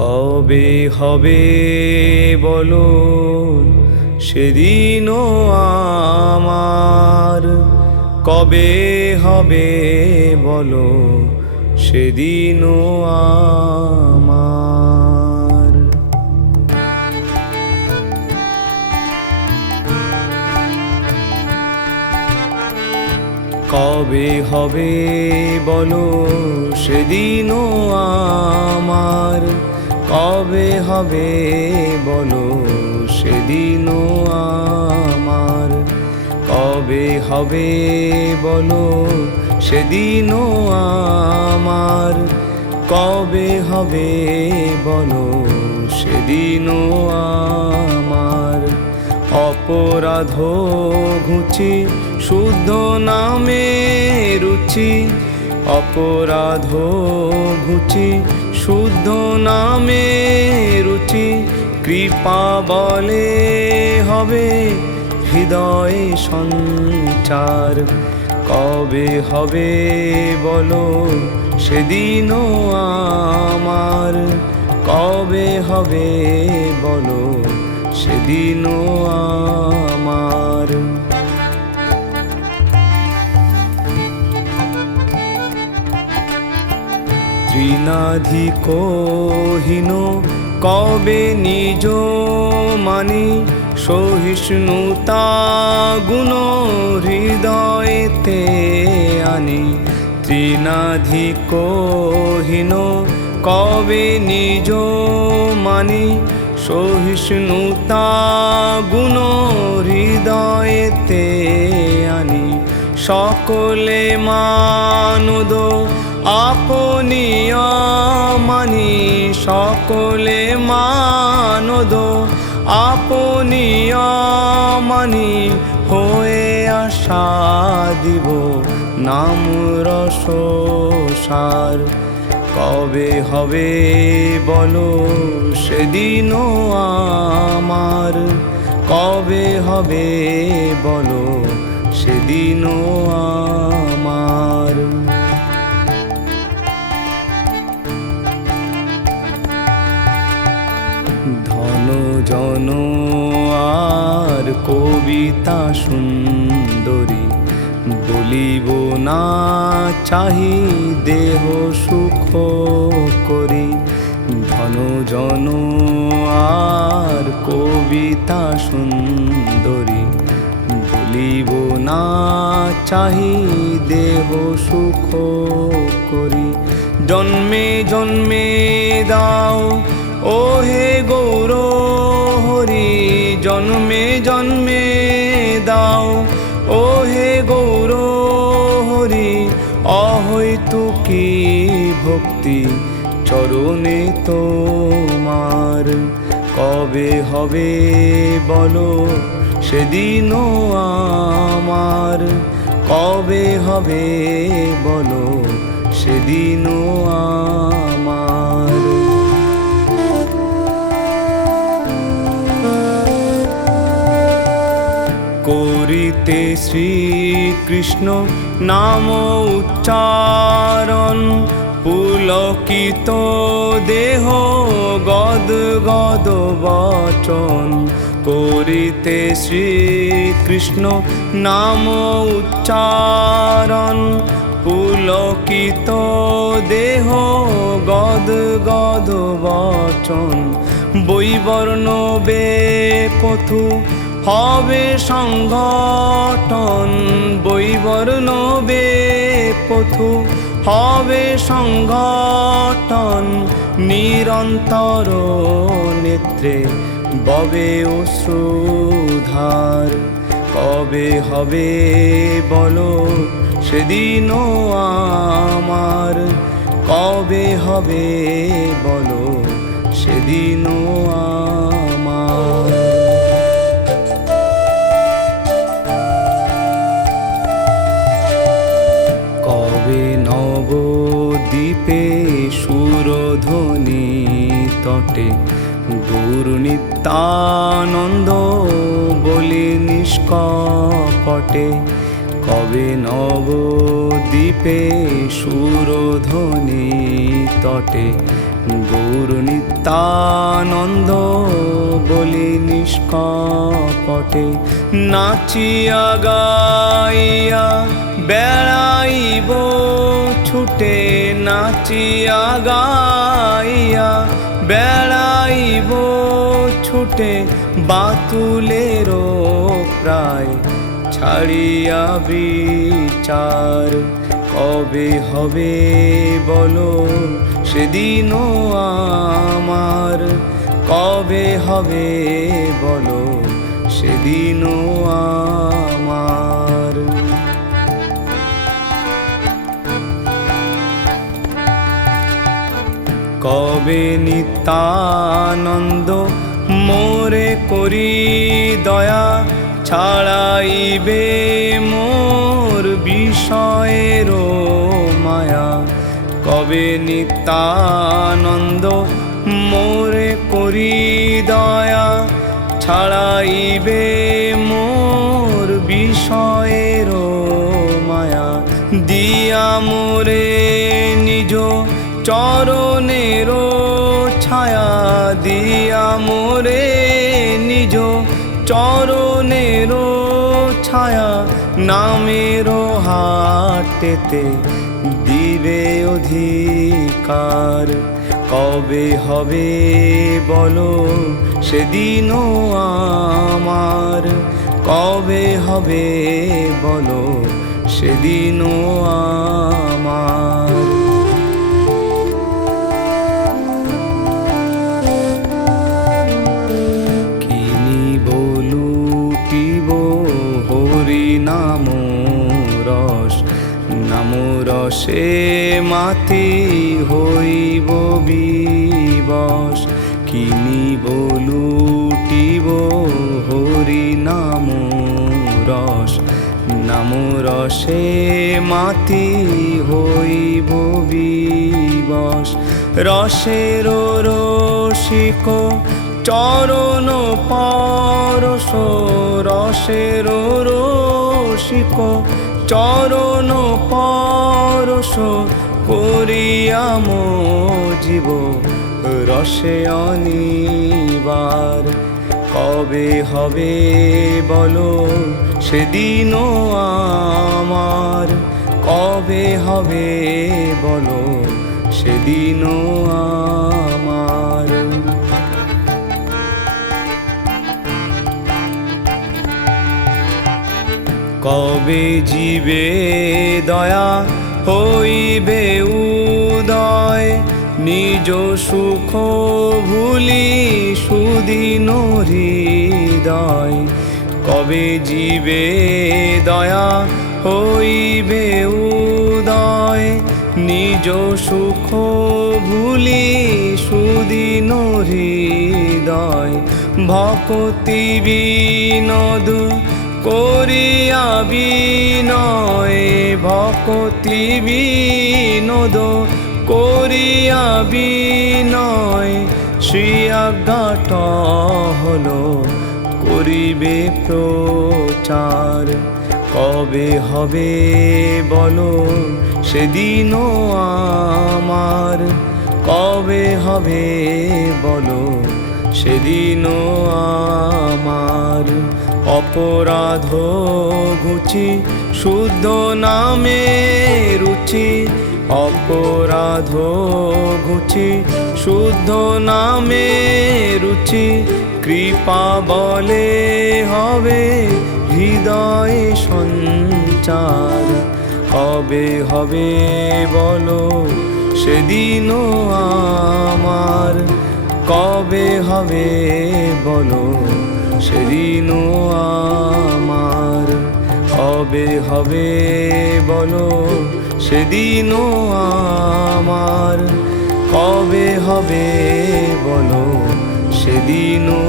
কবে হবে বলো সেদিনও আমার, কবে হবে বলো সেদিনও আমার। কবে হবে বলো সেদিনও আমার, কবে হবে বলো সেদিনও আমার, কবে হবে বলো সেদিনও আমার, কবে হবে বলো সেদিনও আমার। অপরাধ ঘুচি শুদ্ধ নামে রুচি, অপরাধ ঘুচি শুদ্ধ নামে রুচি, কৃপা বলে হবে হৃদয়ে সঞ্চার। কবে হবে বলো সেদিনও আমার, কবে হবে বলো সেদিনও আমার। তৃণাধিকহীন কবে নিজ মানি, সহিষ্ণুতা গুণ হৃদয়েতে আনি। তৃণাধিকহীন কবে নিজ মানি, সহিষ্ণুতা গুণ হৃদয়েতে আনি। সকলে মানদ আপনিয়া মানি, সকলে মানদ আপনিয়া মানি। হয়ে আশা দিব নাম রস সার, কবে হবে বলো সেদিনও আমার, কবে হবে বলো সেদিনও আমার। ধন জন আর কবিতা সুন্দরী, বলিব না চাহি দেহ সুখ করি। ধন জন আর কবিতা সুন্দরী, বলিব না চাহি দেহ সুখ করি। জন্মে জন্মে দাও ও হে গৌর হরি, জন্মে জন্মে দাও ও হে গৌর হরি। অহৈতুকী ভক্তি চরণে তোমার, কবে হবে বলো সেদিনও আমার, কবে হবে বলো সেদিনও আমার। করিতে শ্রীকৃষ্ণ নাম উচ্চারণ, পুলকিত দেহ গদ গদ বচন। করিতে শ্রীকৃষ্ণ নাম উচ্চারণ, পুলকিত দেহ গদ গদ বচন। বৈবর্ণ বেপথু হবে সংগঠন, বৈবর্ণ বেপথু হবে সংগঠন। নিরন্তর নেত্রে ববে অশ্রুধার, কবে হবে বলো সেদিনও আমার, কবে হবে বলো সেদিনও আমার। কবে নবদ্বীপে সুরধ্বনি তটে, গুরু নিত্যানন্দ বলি নিষ্কপটে। কবে নবদ্বীপে সুরধ্বনি তটে, গৌর নিত্যানন্দ বলি নিষ্কপটে নাচিয়া গাইয়া বেড়াইব ছুটে নাচিয়া গাইয়া বেড়াইব ছুটে বাতুলেরও প্রায় ছাড়িয়া বিচার কবে হবে বলো সেদিনও আমার কবে হবে বলো সেদিনও আমার কবে নিত্যানন্দ মোরে করি দয়া ছাড়াইবে মোর বিষয়ের মায়া কবে নিত্যানন্দ মোরে করি দয়া ছাড়াইবে মোর বিষয়ের মায়া দিয়া মোরে নিজ চরণের ছায়া দিয়া মোরে নিজ চরণের ছায়া নামের হাটেতে দিবে অধিকার কবে হবে বলো সেদিনও আমার কবে হবে বলো সেদিনও আমার নাম রস নাম রসে মাতি হইব বিবশ কিনিব লুটিব হরি নাম রস নাম রসে মাতি হইব বিবশ রসের রসিক চরণ পরশ রসের রসিক চরণ পরশ করিয়া মো জীব রসে অনিবার কবে হবে বলো সেদিনও আমার কবে হবে বলো সেদিনও আমার কবে জীবে দয়া হইবে উদয় নিজ সুখ ভুলি সুদিন হৃদয় কবে জীবে দয়া হইবে উদয় নিজ সুখ ভুলি সুদিন হৃদয় ভক্তি বিনোদ করিয়া বিনয় ভক্তি বিনোদ করিয়া বিনয় শ্রী আজ্ঞাট হলো করিবে প্রচার কবে হবে বলো সেদিনও আমার কবে হবে বলো সেদিনও আমার অপরাধ ঘুচি শুদ্ধ নামে রুচি অপরাধ ঘুচি শুদ্ধ নামে রুচি কৃপা বলে হবে হৃদয়ে সঞ্চার কবে হবে বলো সেদিনও আমার কবে হবে বলো সেদিনও আমার কবে হবে বলো সেদিনও আমার কবে হবে বলো সেদিনও